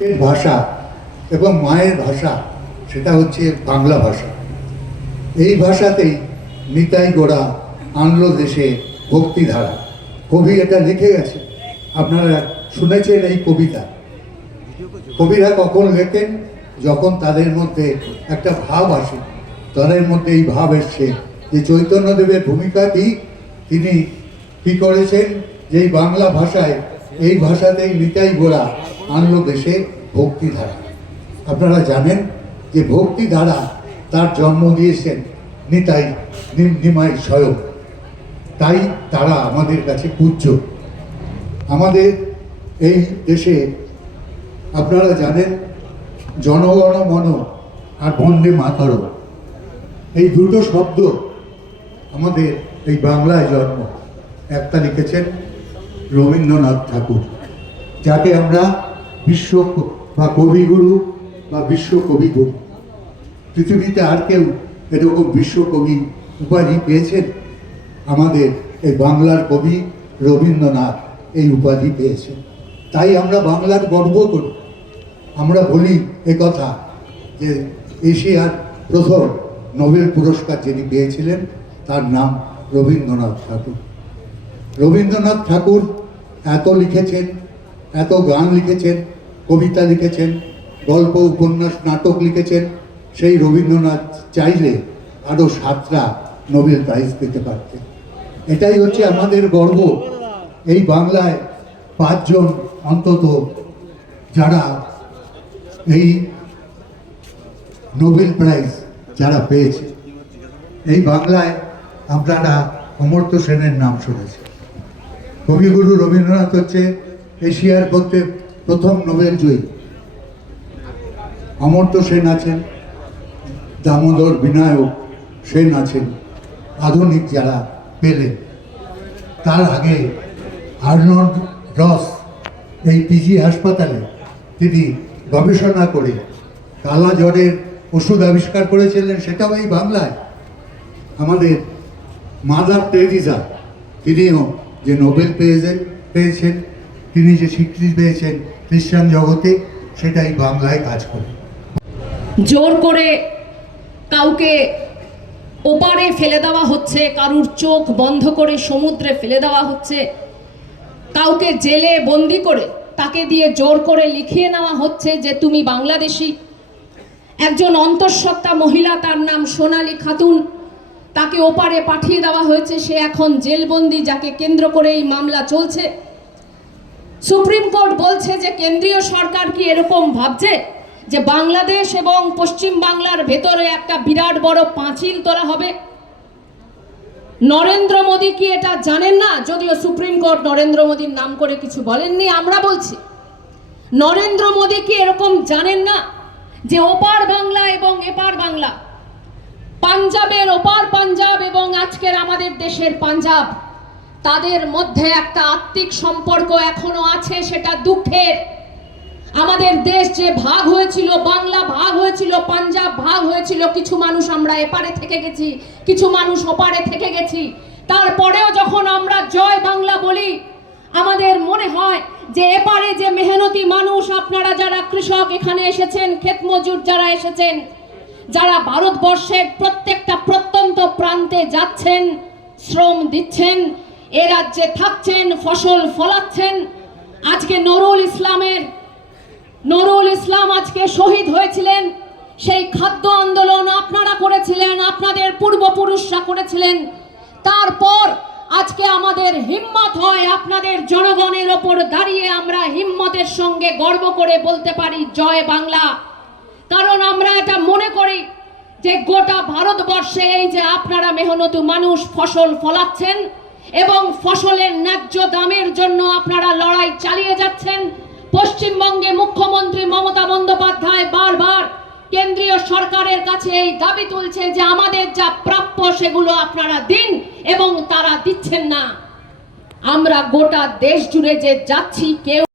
এর ভাষা এবং মায়ের ভাষা, সেটা হচ্ছে বাংলা ভাষা। এই ভাষাতেই নিতাই গোড়া আনলো দেশে ভক্তিধারা। কবি এটা লিখে গেছে। আপনারা শুনেছেন এই কবিতা। কবিরা কখন লেখেন? যখন তাদের মধ্যে একটা ভাব আসে। তাদের মধ্যে এই ভাব এসছে যে চৈতন্যদেবের ভূমিকাটি তিনি কি করেছেন? যে এই বাংলা ভাষায়, এই ভাষাতেই নিতাই গোড়া আনলো দেশে ভক্তিধারা। আপনারা জানেন যে ভক্তিধারা তার জন্ম দিয়েছেন নিতাই নিম- নিমাই স্বয়ং। তাই তারা আমাদের কাছে পূজ্য। আমাদের এই দেশে আপনারা জানেন জনগণ মন আর বন্দে মাতরম। এই দুটো শব্দ আমাদের এই বাংলায় জন্ম। একটা লিখেছেন রবীন্দ্রনাথ ঠাকুর, যাকে আমরা বিশ্ব বা কবিগুরু বা বিশ্ব কবিগুরু। পৃথিবীতে আর কেউ এরকম বিশ্বকবি উপাধি পেয়েছেন? আমাদের এই বাংলার কবি রবীন্দ্রনাথ এই উপাধি পেয়েছেন। তাই আমরা বাংলার গর্ব করি। আমরা বলি কথা যে এশিয়ার প্রথম নোবেল পুরস্কার যিনি পেয়েছিলেন, তার নাম রবীন্দ্রনাথ ঠাকুর। রবীন্দ্রনাথ ঠাকুর এত লিখেছেন, এত গান লিখেছেন কবিতা লিখেছেন, গল্প, উপন্যাস, নাটক লিখেছেন। সেই রবীন্দ্রনাথ চাইলে আরও সাতটা নোবেল প্রাইজ পেতে পারতেন। এটাই হচ্ছে আমাদের গর্ব। এই বাংলায় পাঁচজন অন্তত যারা এই নোবেল প্রাইজ যারা পেয়েছে। এই বাংলায় আপনারা অমর্ত্য সেনের নাম শুনেছেন। কবিগুরু রবীন্দ্রনাথ হচ্ছে এশিয়ার মধ্যে প্রথম নোবেল জয়ী। অমর্ত্য সেন আছেন, দামোদর বিনায়ক সেন আছেন, আধুনিক যারা পেলেন তার আগে আর্নল্ড রস এই পিজি হাসপাতালে তিনি গবেষণা করে কালা জ্বরের ওষুধ আবিষ্কার করেছিলেন, সেটাও এই বাংলায়। আমাদের মাদার টেরিজা তিনিও যে নোবেল পেয়েছেন পেয়েছেন, তিনি যে স্বীকৃতি পেয়েছেন খ্রিস্টান জগতে সেটাই বাংলায় কাজ করে। জোর করে কাউকে ওপারে ফেলে দেওয়া হচ্ছে, কারুর চোখ বন্ধ করে সমুদ্রে ফেলে দেওয়া হচ্ছে, কাউকে জেলে বন্দি করে তাকে দিয়ে জোর করে লিখিয়ে নেওয়া হচ্ছে যে তুমি বাংলাদেশি। একজন অন্তঃসত্ত্বা মহিলা, তার নাম সোনালি খাতুন, তাকে ওপারে পাঠিয়ে দেওয়া হয়েছে, সে এখন জেলবন্দি, যাকে কেন্দ্র করে এই মামলা চলছে। সুপ্রিম কোর্ট বলছে যে কেন্দ্রীয় সরকার কি এরকম ভাবছে? যে বাংলাদেশ এবং পশ্চিম বাংলার ভেতরে একটা বিরাট বড় পাঁচিল তোলা হবে? নরেন্দ্র মোদী কি এটা জানেন না? যদিও সুপ্রিম কোর্ট নরেন্দ্র মোদীর নাম করে কিছু বলেননি, আমরা বলছি। নরেন্দ্র মোদী কি এরকম জানেন না? যে ওপার বাংলা এবং এপার বাংলা, পাঞ্জাবের ওপার পাঞ্জাব এবং আজকের আমাদের দেশের পাঞ্জাব তাদের মধ্যে একটা আত্মিক সম্পর্ক এখনও আছে, সেটা দুঃখের। আমাদের দেশ যে ভাগ হয়েছিল, বাংলা ভাগ হয়েছিল, পাঞ্জাব ভাগ হয়েছিল, কিছু মানুষ আমরা এপারে থেকে গেছি, কিছু মানুষ ওপারে থেকে গেছি। তারপরেও যখন আমরা জয় বাংলা বলি, আমাদের মনে হয় যে এপারে যে মেহনতি মানুষ, আপনারা যারা কৃষক, এখানে এসেছেন, ক্ষেত মজুর যারা এসেছেন, যারা ভারতবর্ষের প্রত্যেকটা প্রত্যন্ত প্রান্তে যাচ্ছেন, শ্রম দিচ্ছেন এ রাজ্যে থাকছেন, ফসল ফলাচ্ছেন। আজকে নরুল ইসলামের, নরুল ইসলাম আজকে শহীদ হয়েছিলেন। সেই খাদ্য আন্দোলন আপনারা করেছিলেন, আপনাদের পূর্বপুরুষরা করেছিলেন। তারপর আজকে আমাদের হিম্মত হয়, আপনাদের জনগণের ওপর দাঁড়িয়ে আমরা হিম্মতের সঙ্গে গর্ব করে বলতে পারি, জয় বাংলা। কারণ আমরা এটা মনে করি যে গোটা ভারতবর্ষে এই যে আপনারা মেহনতু মানুষ, ফসল ফলাচ্ছেন এবং ফসলের ন্যায্য দামের জন্য আপনারা লড়াই চালিয়ে যাচ্ছেন। পশ্চিমবঙ্গে মুখ্যমন্ত্রী মমতা বন্দ্যোপাধ্যায় বারবার কেন্দ্রীয় সরকারের কাছে এই দাবি তুলছে যে আমাদের যা প্রাপ্য সেগুলো আপনারা দিন এবং তারা দিচ্ছেন না। আমরা গোটা দেশ জুড়ে যে যাচ্ছি, কেউ